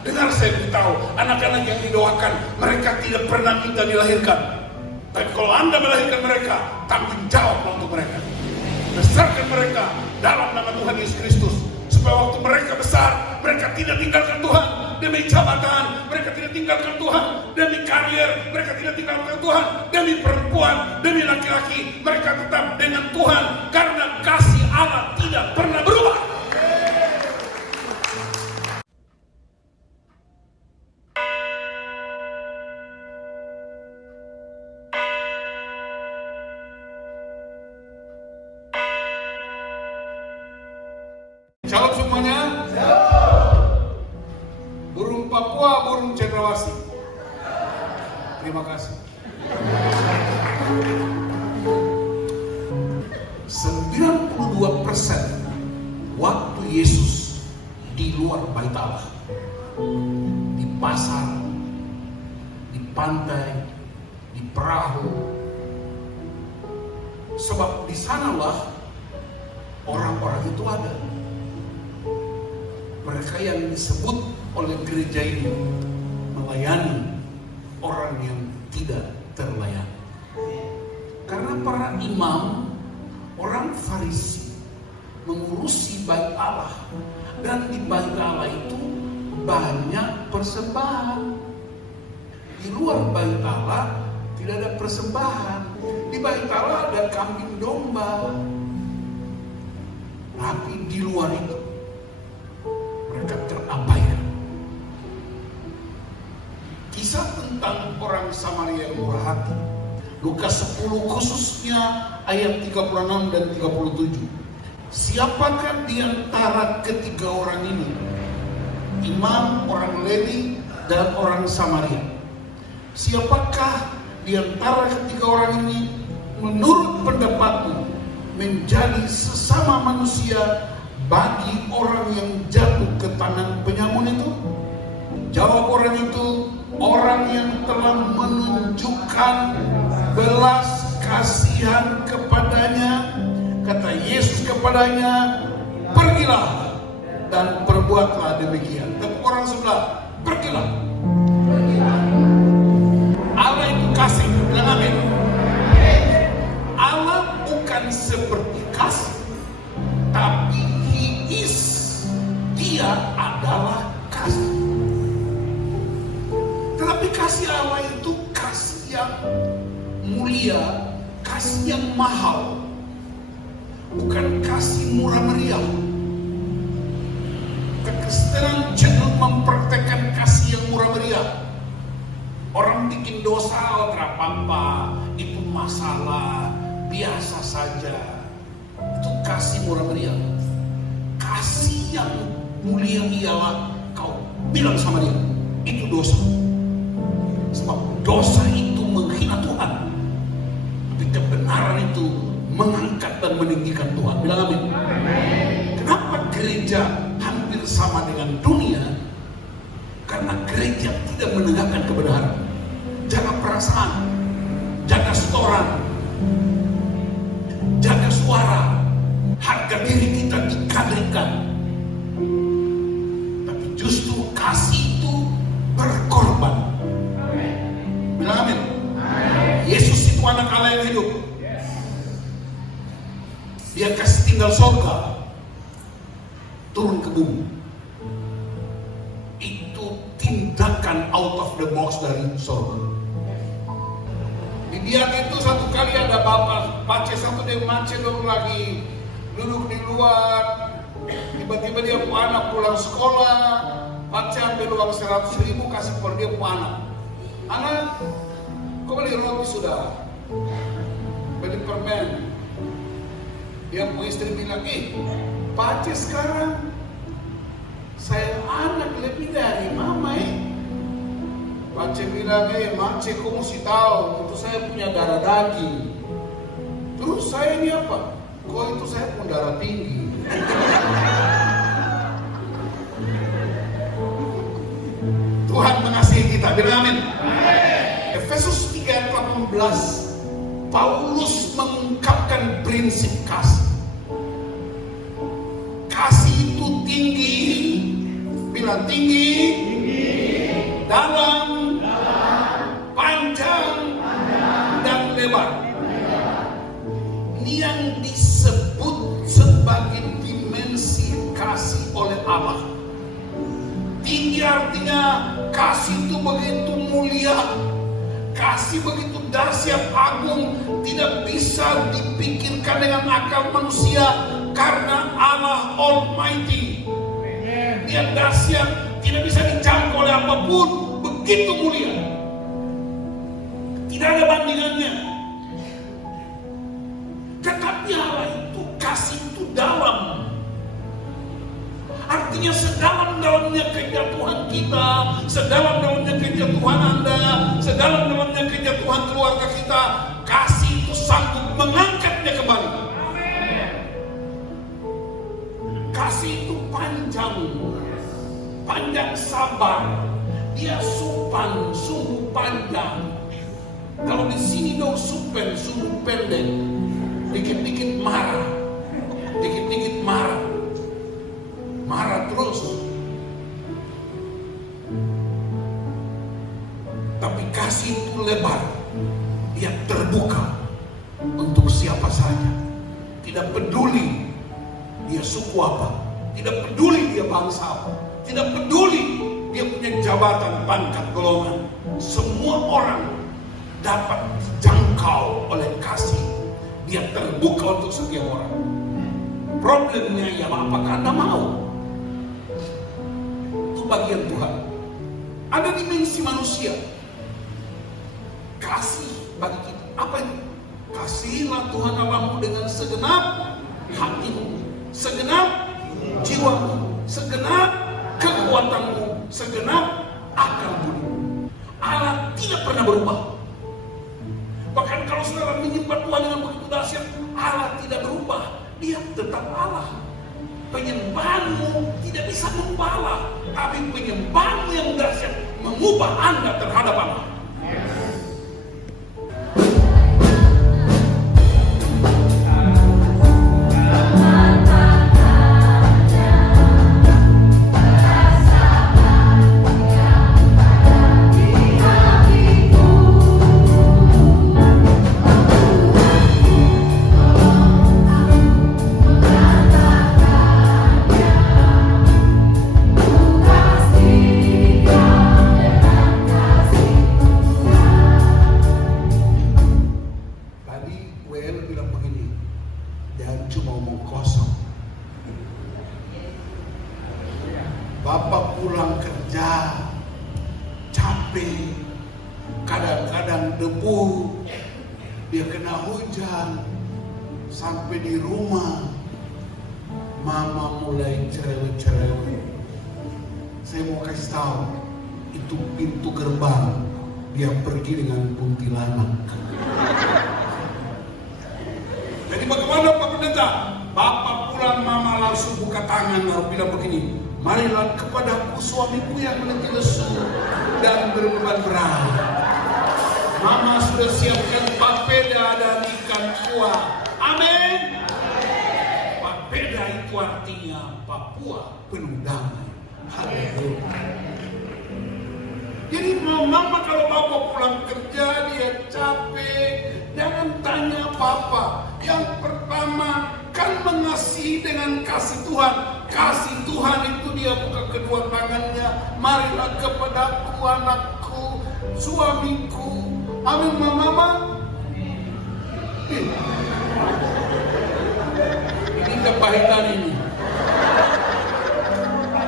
Dengar, saya beritahu, anak-anak yang didoakan, mereka tidak pernah minta dilahirkan. Tapi kalau Anda melahirkan mereka, tanggung jawab untuk mereka. Besarkan mereka dalam nama Tuhan Yesus Kristus. Supaya waktu mereka besar, mereka tidak tinggalkan Tuhan demi jabatan, mereka tidak tinggalkan Tuhan demi karier, mereka tidak tinggalkan Tuhan demi perempuan, demi laki-laki. Mereka tetap dengan Tuhan karena kasih Allah tidak pernah berubah. Shalom semuanya. Burung Papua, burung cendrawasih. Terima kasih. 92% waktu Yesus di luar Bait Allah, di pasar, di pantai, di perahu. Sebab di sanalah orang-orang itu ada. Mereka yang disebut oleh gereja ini melayani orang yang tidak terlayani. Karena para imam, orang Farisi mengurusi Bait Allah, dan di Bait Allah itu banyak persembahan. Di luar Bait Allah tidak ada persembahan. Di Bait Allah ada kambing domba. Tapi di luar itu mereka terabaikan. Kisah tentang orang Samaria yang murah hati, Lukas 10 khususnya ayat 36 dan 37. Siapakah di antara ketiga orang ini, imam, orang Lewi, dan orang Samaria? Siapakah di antara ketiga orang ini menurut pendapatmu menjadi sesama manusia bagi orang yang jatuh ke tangan penyamun itu? Jawab orang itu, orang yang telah menunjukkan belas kasihan kepadanya. Kata Yesus kepadanya, pergilah dan perbuatlah demikian. Tepuk orang sebelah, pergilah. Allah itu kasih, bilang amin. Allah bukan seperti kasih, tapi Dia adalah kasih. Tetapi kasih Allah itu kasih yang mulia, kasih yang mahal, bukan kasih murah meriah. Kekristenan cenderung mempraktekkan kasih yang murah meriah. Orang bikin dosa, oh apa itu masalah biasa saja. Itu kasih murah meriah. Kasih yang mulia ialah kau bilang sama dia, itu dosa. Sebab dosa itu menghina Tuhan, tapi kebenaran itu mengangkat dan meninggikan Tuhan. Bilang amin. Kenapa gereja hampir sama dengan dunia? Karena gereja tidak menegakkan kebenaran. Jaga perasaan, jaga setoran, jaga suara, harga diri kita dikadrikan. Tapi justru kasih itu berkorban. Bilang amin. Yesus itu anak Allah yang hidup. Dia kasih tinggal surga, turun ke bumi. Itu tindakan out of the box dari surga. Di biak itu satu kali ada bapak pace satu, dia mace dulu lagi duduk di luar. Tiba-tiba dia anak pulang sekolah, pace ambil uang 100.000 kasih per dia anak. Anak, kau beli roti sudah, beli permen. Dia punya istri bilang, pace sekarang sayang anak lebih dari mama. Pace bilang, mace kau mesti tahu, itu saya punya darah daging. Terus saya ini apa? Kau itu saya punya darah tinggi. Tuhan mengasihi kita, bilang amin. Efesus 3:18, Paulus mengungkapkan prinsip kasih. Kasih itu tinggi, bilang tinggi, tinggi artinya kasih itu begitu mulia. Kasih begitu dahsyat, agung, tidak bisa dipikirkan dengan akal manusia karena Allah Almighty. Dia dahsyat, tidak bisa dijangkau oleh apapun, begitu mulia. Tidak ada bandingannya. Tetapi Allah itu kasih itu dalam. Artinya sedalam-dalamnya kejatuhan kita, sedalam-dalamnya kejatuhan Anda, sedalam-dalamnya kejatuhan keluarga kita, kasih itu sanggup mengangkatnya kembali. Kasih itu panjang sabar, dia supan, sungguh panjang. Kalau di sini dong supen, sungguh pendek, dikit-dikit marah, dikit-dikit marah terus. Tapi kasih itu lebar, dia terbuka untuk siapa saja. Tidak peduli dia suku apa, tidak peduli dia bangsa apa, tidak peduli dia punya jabatan, pangkat, golongan. Semua orang dapat dijangkau oleh kasih. Dia terbuka untuk setiap orang. Problemnya ya, apakah Anda mau? Itu bagian Tuhan. Ada dimensi manusia. Kasih bagi kita. Apa itu? Kasihilah Tuhan Allahmu dengan segenap hatimu, segenap jiwamu, segenap kekuatanmu, segenap akal budimu. Allah tidak pernah berubah. Bahkan kalau saudara menyembah Tuhan dengan begitu dahsyat, Allah tidak berubah. Dia tetap Allah. Penyembahanmu tidak bisa mengubah Allah, tapi penyembahanmu yang dahsyat mengubah Anda terhadap Allah. Bapak pulang kerja capek, kadang-kadang debu, dia kena hujan, sampai di rumah mama mulai cerewet. Saya mau kasih tahu, itu pintu gerbang, dia pergi dengan kuntilanak. Jadi bagaimana Pak Pendeta? Bapak pulang, mama langsung buka tangan lalu bilang begini, marilah kepadaku suamiku yang meniti lesu dan berbeban berat. Mama sudah siapkan papeda dan ikan kuah. Amin. Papeda itu artinya Papua penuh damai. Haleluya. Jadi mama kalau bapak pulang kerja dia capek, jangan tanya papa. Yang pertama kan mengasihi dengan kasih Tuhan. Kasih Tuhan itu dia buka kedua tangannya. Marilah kepadaku anakku, suamiku. Amin mama. Ini kepahitan ini.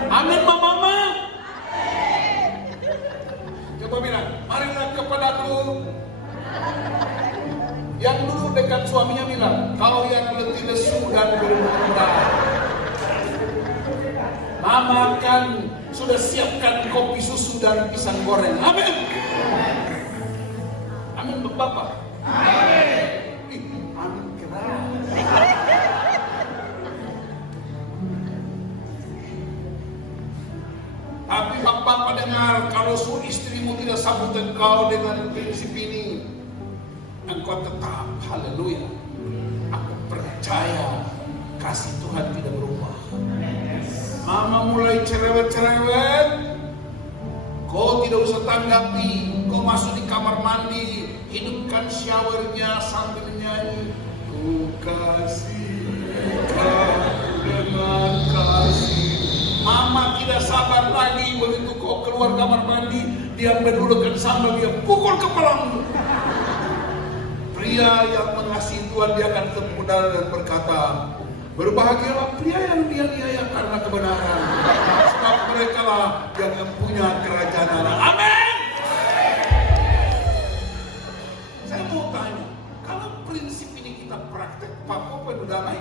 Amin mama. Coba bilang, marilah kepadaku. Yang dulu dekat suaminya bilang, kau yang letih lesu dan berubah. Mama kan sudah siapkan kopi susu dan pisang goreng. Amin. Amin Bapak. Amin. Amin keras. Tapi Bapak dengar, kalau istrimu tidak sambut engkau dengan prinsip ini, engkau tetap, haleluya. Aku percaya kasih Tuhan tidak berubah. Mama mulai cerewet, kau tidak usah tanggapi. Kau masuk di kamar mandi, hidupkan showernya sambil menyanyi, ku kasih kau dengan kasih. Mama tidak sabar lagi begitu keluar kamar mandi, dia mendudukan sandal, dia pukul kepalamu. Pria yang mengasihi Tuhan, dia akan tepuk dada dan berkata, berbahagialah pria yang dianiaya karena kebenaran, sebab mereka lah yang punya kerajaan Allah. Amin. Saya mau tanya, kalau prinsip ini kita praktek, Papua penuh damai?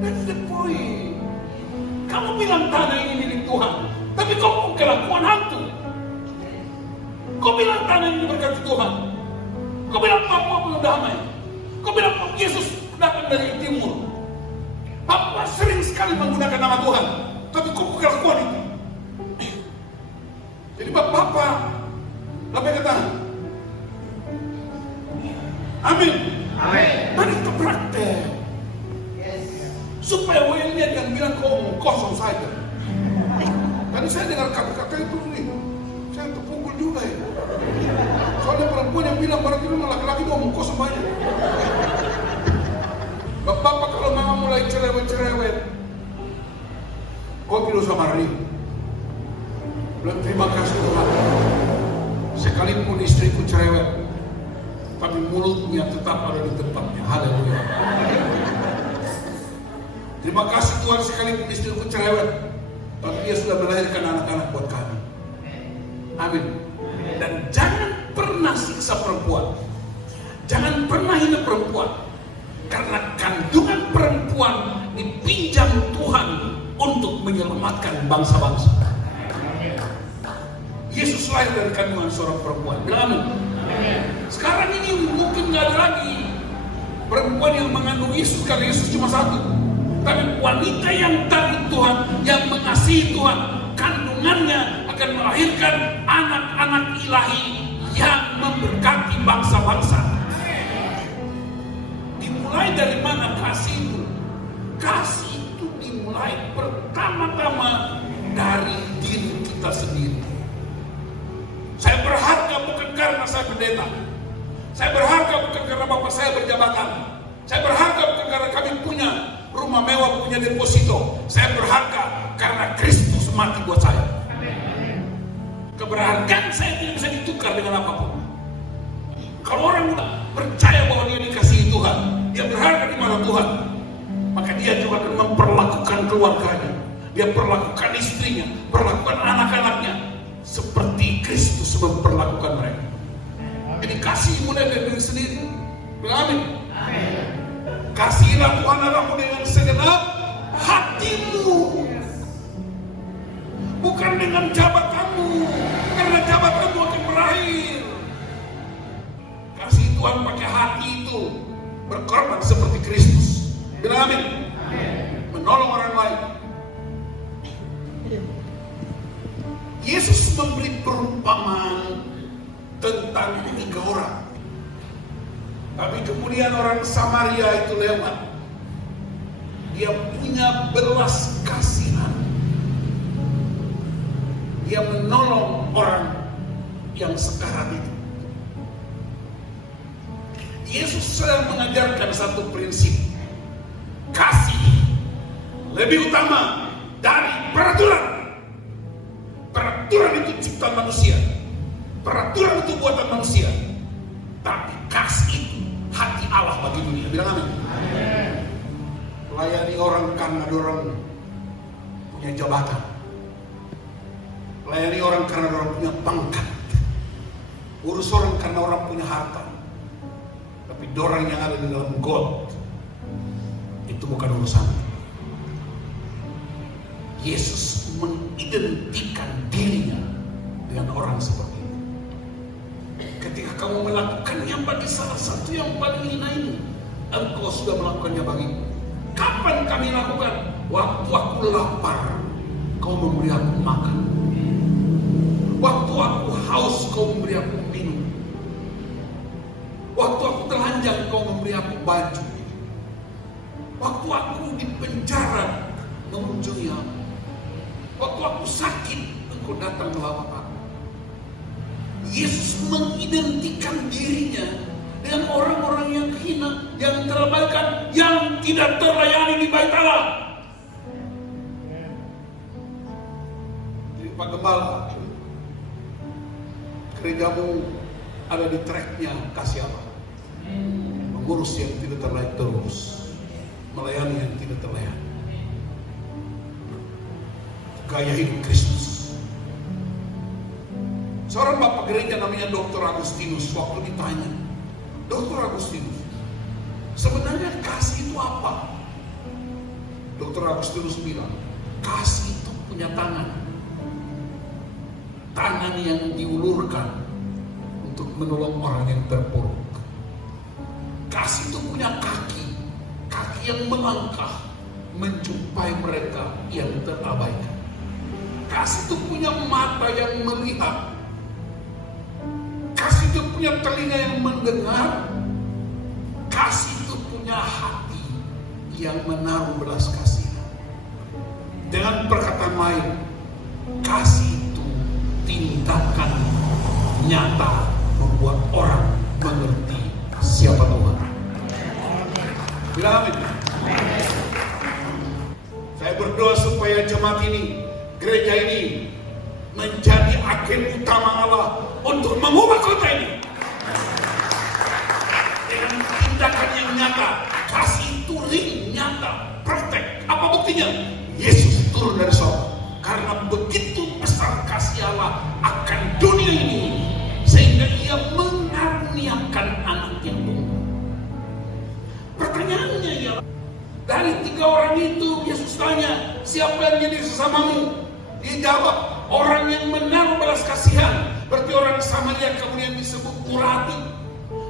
That's the point. Kamu bilang tanah ini milik Tuhan, tapi kau kelakuan hantu. Kau bilang tanah ini berkati Tuhan. Kau bilang Papua penuh damai. Kau bilang Yesus datang dari timur. Papua sering sekali menggunakan nama Tuhan, tapi kau kelakuan itu. Jadi Bapak, lebih ke tangan. Amin. Amin. Mari kita praktek. Supaya orang lihat yang bilang kau kosong saja. Tadi saya dengar kata-kata itu nih, saya terpukul juga ya. Soalnya perempuan yang bilang berarti memang laki-laki ngomong kosong banyak. Bapak kalau mama mulai cerewet, kau bilang sama Ri, bilang terima kasih Tuhan. Sekalipun istriku cerewet, tapi mulutnya tetap ada di tempatnya. Haleluya. Terima kasih Tuhan, sekalipun istriku cerewet, tapi dia sudah melahirkan anak-anak buat kami. Amin. Dan jangan pernah siksa perempuan. Jangan pernah hina perempuan. Karena kandungan perempuan dipinjam Tuhan untuk menyelamatkan bangsa-bangsa. Yesus lahir dari kandungan seorang perempuan. Bilang amin. Sekarang ini mungkin gak ada lagi perempuan yang mengandung Yesus, karena Yesus cuma satu. Tapi wanita yang takut Tuhan, yang mengasihi Tuhan, kandungannya akan melahirkan anak-anak ilahi yang memberkati bangsa-bangsa. Dimulai dari mana kasih itu? Kasih itu dimulai pertama-tama dari diri kita sendiri. Saya berharga bukan karena saya pendeta. Saya berharga bukan karena bapak saya berjabatan. Saya berharga bukan karena kami punya rumah mewah, punya deposito. Saya berharga karena Kristus mati buat saya. Keberhargaan saya tidak bisa ditukar dengan apapun. Kalau orang percaya bahwa dia dikasihi Tuhan, dia berharga di mata Tuhan, maka dia juga akan memperlakukan keluarganya, dia perlakukan istrinya, perlakukan anak-anaknya seperti Kristus memperlakukan mereka. Jadi kasih mulai dari diri sendiri. Bilang amin. Kasihilah Tuhan Allahmu dengan segenap hatimu, bukan dengan jabatanmu, karena jabatanmu akan berakhir. Kasih Tuhan pakai hati itu, berkorban seperti Kristus. Bilang amin. Menolong orang lain. Yesus memberi perumpamaan tentang 3 orang. Tapi kemudian orang Samaria itu lewat. Dia punya belas kasihan. Dia menolong orang yang sekarat itu. Yesus sedang mengajarkan satu prinsip. Kasih lebih utama dari peraturan. Peraturan itu ciptaan manusia. Peraturan itu buatan manusia. Tapi kasih itu hati Allah bagi dunia. Bilang amin. Layani orang karena orang punya jabatan. Layani orang karena orang punya pangkat. Urus orang karena orang punya harta. Tapi orang yang ada di dalam God, itu bukan urusan. Yesus mengidentikan dirinya dengan orang seperti itu. Ketika kamu melakukannya bagi salah satu yang paling hina ini, engkau sudah melakukannya bagiku. Kapan kami lakukan? Waktu aku lapar, kau memberi aku makan. Waktu aku haus, kau memberi aku minum. Waktu aku telanjang, kau memberi aku baju. Waktu aku di penjara, mengunjungi aku. Waktu aku sakit, engkau datang melawat aku. Yesus mengidentikan dirinya dengan orang-orang yang hina, yang terabaikan, yang tidak terlayani di bait Allah. Jadi Pak Gembala, gerejamu ada di tracknya kasih Allah. Mengurus yang tidak terlayani terus, melayani yang tidak terlayani. Gaya hidup Kristus. Seorang bapak gereja namanya Dr. Agustinus, waktu ditanya, Dr. Agustinus, sebenarnya kasih itu apa? Dr. Agustinus bilang, kasih itu punya tangan. Tangan yang diulurkan untuk menolong orang yang terpuruk. Kasih itu punya kaki. Kaki yang melangkah menjumpai mereka yang terabaikan. Kasih itu punya mata yang melihat. Kasih itu punya telinga yang mendengar. Kasih itu punya hati yang menaruh belas kasihan. Dengan perkataan lain, kasih itu tindakan nyata membuat orang mengerti siapa Tuhan. Bilang amin. Saya berdoa supaya jemaat ini, gereja ini menjadi agen utama Allah untuk mengubah kota ini dengan tindakan yang nyata. Kasih itu real, nyata, praktek. Apa buktinya? Yesus turun dari surga. Karena begitu besar kasih Allah akan dunia ini, sehingga ia mengaruniakan anak yang tunggal. Pertanyaannya ialah, dari 3 orang itu Yesus tanya, siapa yang jadi sesamamu? Dia jawab, orang yang menaruh belas kasihan. Berarti orang Samaria kemudian disebut murati.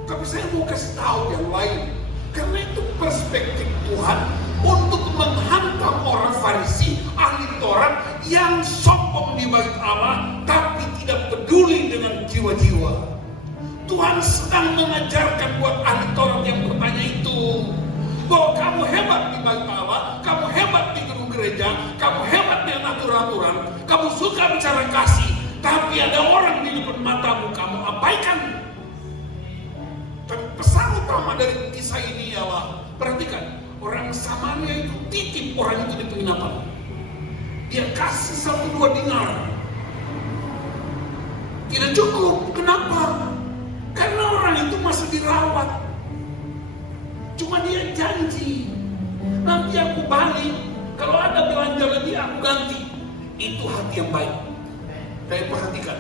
Tapi saya mau kasih tahu yang lain, karena itu perspektif Tuhan untuk menghantam orang Farisi, ahli Taurat yang sombong di bait Allah, tapi tidak peduli dengan jiwa-jiwa. Tuhan sedang mengajarkan buat ahli Taurat yang bertanya itu, bahwa kamu hebat di bait Allah, kamu hebat di gedung gereja, kamu hebat di aturan-aturan, kamu suka bicara kasih, tapi ada orang di depan matamu kamu abaikan. Tapi pesan utama dari kisah ini ialah, perhatikan, orang Samaria itu titip orang itu di penginapan. Dia kasih 1-2 dinar. Tidak cukup. Kenapa? Karena orang itu masih dirawat. Cuma dia janji, nanti aku balik. Kalau ada belanja lebih aku ganti. Itu hati yang baik. Saya perhatikan,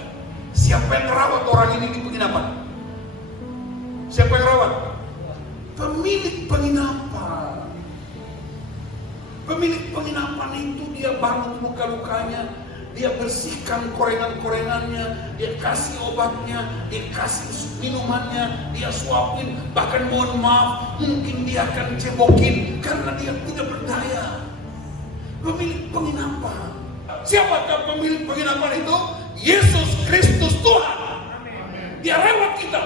siapa yang merawat orang ini di penginapan? Siapa yang rawat? Pemilik penginapan. Pemilik penginapan itu dia balut luka-lukanya, dia bersihkan korengan-korengannya, dia kasih obatnya, dia kasih minumannya, dia suapin, bahkan mohon maaf, mungkin dia akan cebokin karena dia tidak berdaya. Pemilik penginapan. Siapakah pemilik penginapan itu? Yesus Kristus Tuhan. Dia rawat kita,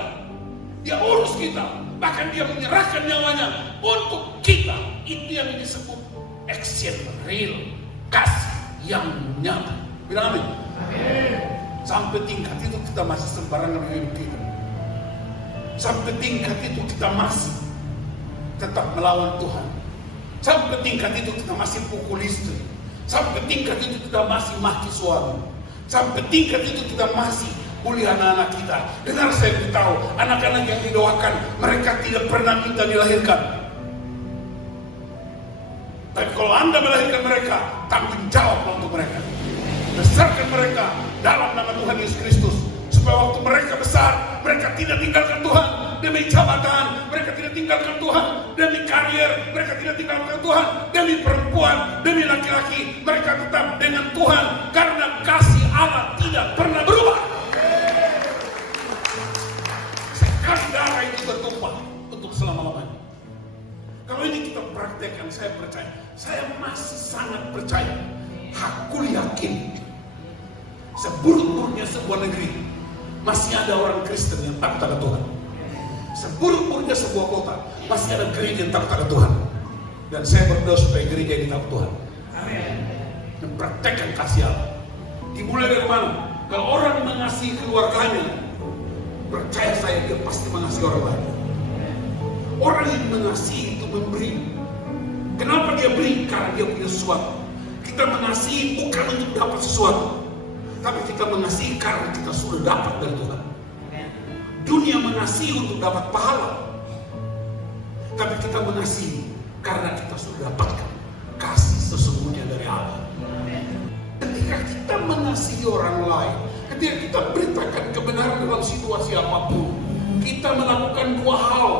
dia urus kita, bahkan dia menyerahkan nyawanya untuk kita. Itu yang disebut action real, kasih yang nyata. Bilang amin. Sampai tingkat itu kita masih sembarangan hidup kita. Sampai tingkat itu kita masih tetap melawan Tuhan. Sampai tingkat itu kita masih pukul istri. Sampai tingkat itu kita masih maki suami. Sampai tingkat itu kita masih bully anak-anak kita. Dengar, saya beritahu, anak-anak yang didoakan, mereka tidak pernah minta dilahirkan. Tapi kalau Anda melahirkan mereka, tanggung jawab untuk mereka. Besarkan mereka dalam nama Tuhan Yesus Kristus, supaya waktu mereka besar, mereka tidak tinggalkan Tuhan demi jabatan, mereka tidak tinggalkan Tuhan demi karier, mereka tidak tinggalkan Tuhan demi perempuan, demi laki-laki. Mereka tetap dengan Tuhan karena kasih Allah tidak pernah berubah. Sekali darah itu bertumpah untuk selama-lamanya. Kalau ini kita praktekkan, saya percaya, saya masih sangat percaya, aku yakin, seburuk-buruknya sebuah negeri, masih ada orang Kristen yang takut akan Tuhan. Seburuk-buruknya sebuah kota, masih ada gereja yang takut akan Tuhan. Dan saya berdoa supaya gereja ini takut Tuhan. Amin. Mempraktekkan kasih Allah. Dimulai dari mana? Kalau orang mengasihi keluarganya, percaya saya, dia pasti mengasihi orang lain. Orang yang mengasihi itu memberi. Kenapa dia beri? Karena dia punya sesuatu. Kita mengasihi bukan untuk dapat sesuatu. Tapi kita mengasihi karena kita sudah dapat dari Tuhan. Dunia mengasihi untuk dapat pahala. Tapi kita mengasihi karena kita sudah dapatkan kasih sesungguhnya dari Allah. Ketika kita mengasihi orang lain, ketika kita beritakan kebenaran dalam situasi apapun, kita melakukan dua hal.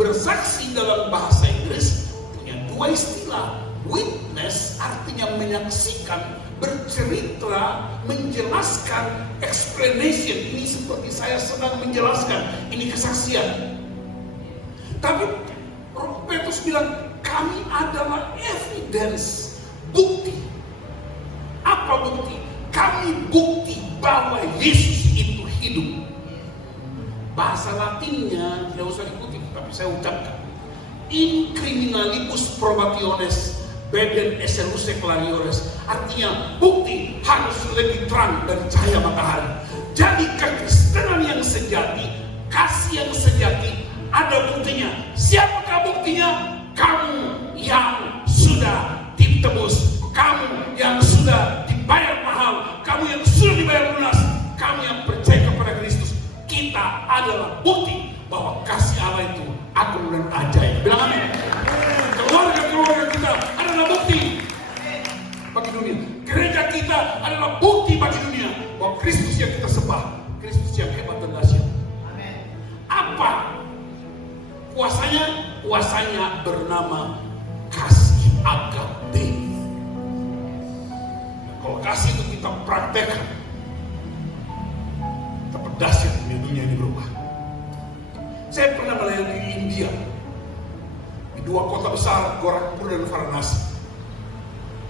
Bersaksi dalam bahasa Inggris punya dua istilah. Witness artinya menyaksikan, bercerita, menjelaskan, explanation. Ini seperti saya sedang menjelaskan, ini kesaksian. Tapi Petrus bilang, kami adalah evidence, bukti. Apa bukti? Kami bukti bahwa Yesus itu hidup. Bahasa Latinnya tidak usah ikuti, tapi saya ucapkan. In criminalibus probationes beden eseluse clariores. Artinya bukti harus lebih terang dari cahaya matahari. Jadi kekristenan yang sejati, kasih yang sejati, ada buktinya. Siapakah buktinya? Kamu yang sudah ditebus, kamu yang sudah dibayar mahal, kamu yang sudah dibayar lunas, kamu yang percaya kepada Kristus. Kita adalah bukti bahwa kasih Allah itu agung dan ajaib. Bilang amin. Keluarga kita adalah bukti bagi dunia. Gereja kita adalah bukti bagi dunia bahwa Kristus yang kita sembah, Kristus yang hebat dan dahsyat. Apa kuasanya? Kuasanya bernama kasih agape. Kalau kasih itu kita praktekkan, kita dahsyat dunia ini berubah. Saya pernah melayani di India, di dua kota besar, Gorakhpur dan Varanasi.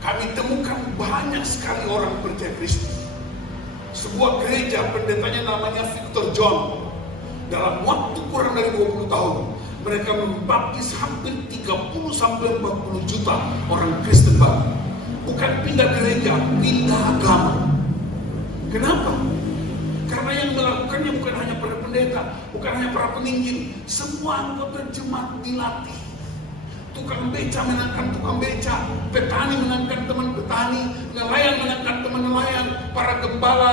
Kami temukan banyak sekali orang percaya Kristus. Sebuah gereja, pendetanya namanya Victor John. Dalam waktu kurang dari 20 tahun, mereka membaptis hampir 30 sampai 40 juta orang Kristen baru. Bukan pindah gereja, pindah agama. Kenapa? Karena yang melakukannya bukan hanya para pendeta, bukan hanya para penginjil, semua anggota jemaat dilatih. Tukang beca menangkan tukang beca, petani menangkan teman petani, nelayan menangkan teman nelayan, para gembala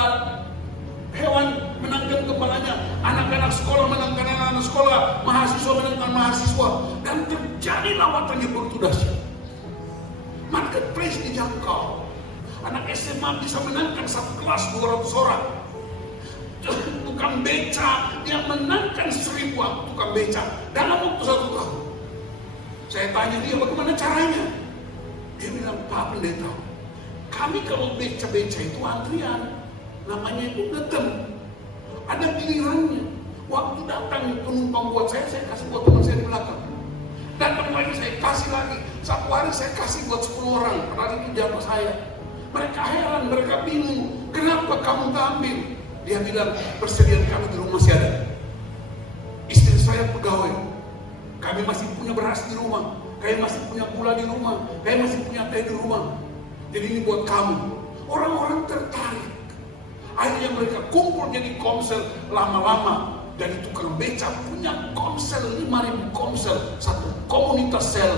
hewan menangkan gembalanya, anak-anak sekolah menangkan anak-anak sekolah, mahasiswa menangkan mahasiswa, dan terjadi lawatan yang begitu dahsyat. Marketplace dijangkau, anak SMA bisa menangkan satu kelas 200 orang. Tukang beca dia menangkan 1000 tukang beca dalam waktu 1 tahun. Saya tanya dia bagaimana caranya. Dia bilang, Pak Pendeta, kami kalau beca-beca itu antrian, namanya itu datang, ada gilirannya. Waktu datang penumpang buat saya kasih buat teman saya di belakang. Datang lagi saya kasih lagi. Satu hari saya kasih buat 10 orang. Padahal itu jamaah saya. Mereka heran, mereka bingung. Kenapa kamu tak ambil? Dia bilang, persediaan kami di rumah masih ada. Istri saya pegawai. Kami masih punya beras di rumah. Kami masih punya gula di rumah. Kami masih punya teh di rumah. Jadi ini buat kamu. Orang-orang tertarik. Akhirnya mereka kumpul jadi komsel lama-lama. Dari tukang beca punya komsel 5.000 komsel. Satu komunitas sel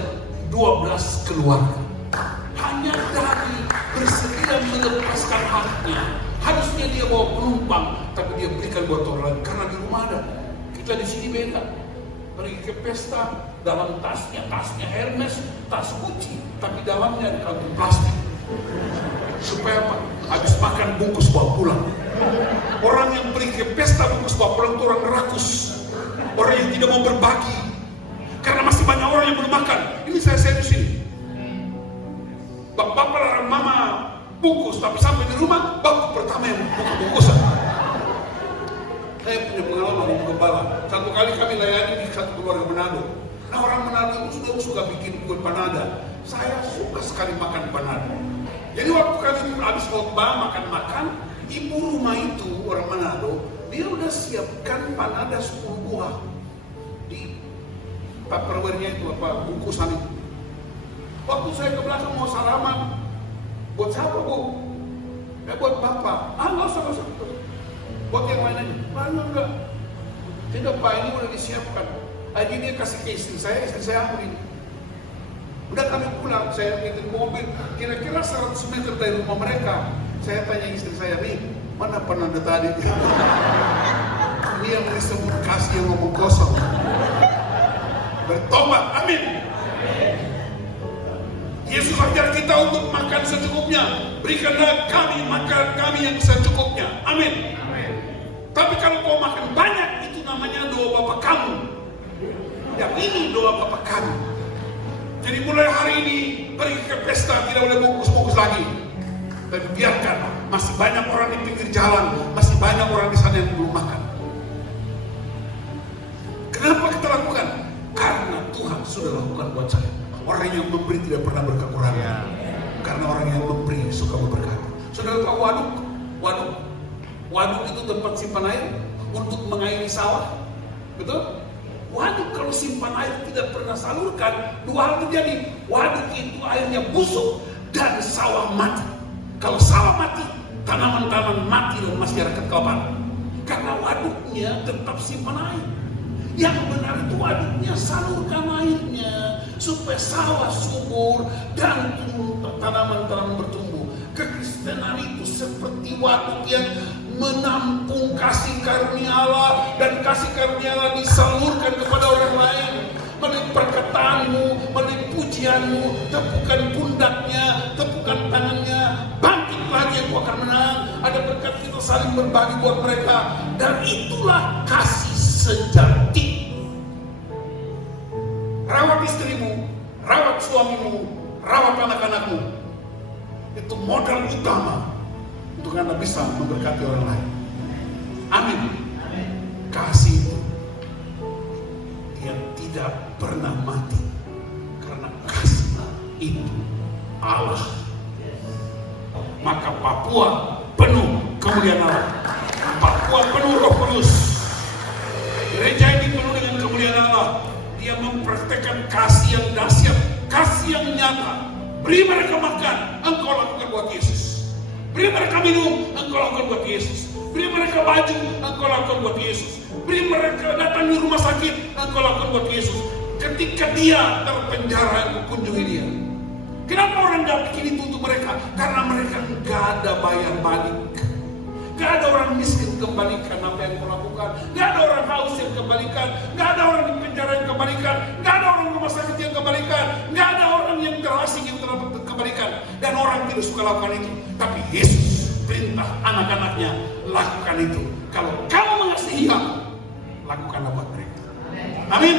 12 keluarga. Hanya dari bersedia melepaskan haknya. Harusnya dia bawa penumpang, tapi dia berikan buat orang lain karena di rumah ada. Kita di sini beda. Pergi ke pesta, dalam tasnya Hermes, tas Gucci, tapi dalamnya ada kantong plastik. Supaya apa? Habis makan bungkus bawa pulang. Orang yang pergi ke pesta bungkus bawa pulang itu orang rakus. Orang yang tidak mau berbagi. Karena masih banyak orang yang belum makan. Ini saya di sini. Bapak larang mama bungkus, tapi sampai di rumah bapak pertama yang bungkusan. Saya punya pengalaman di gembala. Satu kali kami layani di satu keluarga Manado. Nah, orang Manado itu suka bikin kue panada. Saya suka sekali makan panada. Jadi waktu kami habis khotbah makan-makan, ibu rumah itu orang Manado, dia udah siapkan panada 10 buah di tupperware-nya itu bungkusan itu. Waktu saya ke belakang mau salaman, buat siapa bu? Buat bapak. Nggak usah. Buat yang lain aja. Enggak. Tidak pak, ini udah disiapkan. Lagi dia kasih ke istri saya ambil. Udah kami pulang, saya ngikutin mobil, kira-kira 100 meter dari rumah mereka. Saya tanya istri saya, nih, mana penanda tadi? Ini yang disebut kasih yang ngomong kosong. Bertobat, amin. Yesus ajar kita untuk makan secukupnya. Berikanlah kami makan kami yang secukupnya, amin. Tapi kalau kau makan banyak, itu namanya doa Bapa kamu. Yang ini doa Bapa kamu. Jadi mulai hari ini pergi ke pesta, tidak boleh bungkus-bungkus lagi. Dan biarkan masih banyak orang di pinggir jalan, masih banyak orang di sana yang belum makan. Kenapa kita lakukan? Karena Tuhan sudah lakukan buat saya. Orang yang memberi tidak pernah berkekurangan. Karena orang yang memberi suka memberkati. Saudara tahu waduk itu tempat simpan air untuk mengairi sawah, betul? Waduk kalau simpan air tidak pernah salurkan, dua hal terjadi. Waduk itu airnya busuk dan sawah mati. Kalau sawah mati, tanaman-tanaman mati dalam masyarakat kapan? Karena waduknya tetap simpan air. Yang benar itu waduknya salurkan airnya supaya sawah subur dan tanaman-tanaman bertumbuh. Kekristenan itu seperti waduk yang menampung kasih karunia Allah, dan kasih karunia Allah disalurkan kepada orang lain melalui perkataanmu, melalui pujianmu. Tepukan pundaknya, tepukan tangannya, bangkit lagi, aku akan menang. Ada berkat, kita saling berbagi buat mereka, dan itulah kasih sejati. Rawat istrimu, rawat suamimu, rawat anak-anakmu. Itu modal utama untuk Anda bisa memberkati orang lain. Amin. Kasih itu yang tidak pernah mati, karena kasih itu Allah. Maka Papua penuh kemuliaan Allah. Papua penuh Roh Kudus. Gereja ini penuh dengan kemuliaan Allah. Dia mempraktekkan kasih yang dahsyat, kasih yang nyata. Beri mereka makan, engkau lakukan buat Yesus. Beri mereka minum, engkau lakukan buat Yesus. Beri mereka baju, engkau lakukan buat Yesus. Beri mereka datang di rumah sakit, engkau lakukan buat Yesus. Ketika dia terpenjara, engkau kunjungi dia. Kenapa orang gak bikin itu untuk mereka? Karena mereka gak ada bayar balik. Gak ada orang miskin kembalikan apa yang kau lakukan. Gak ada orang haus yang kembalikan. Gak ada orang di penjara yang kembalikan. Gak ada orang rumah sakit yang kembalikan. Gak ada orang yang terasing yang kembalikan. Dan orang tidak suka lakukan itu. Tapi Yesus perintah anak-anaknya, lakukan itu. Kalau kamu mengasihi aku, lakukanlah buat mereka. Amin.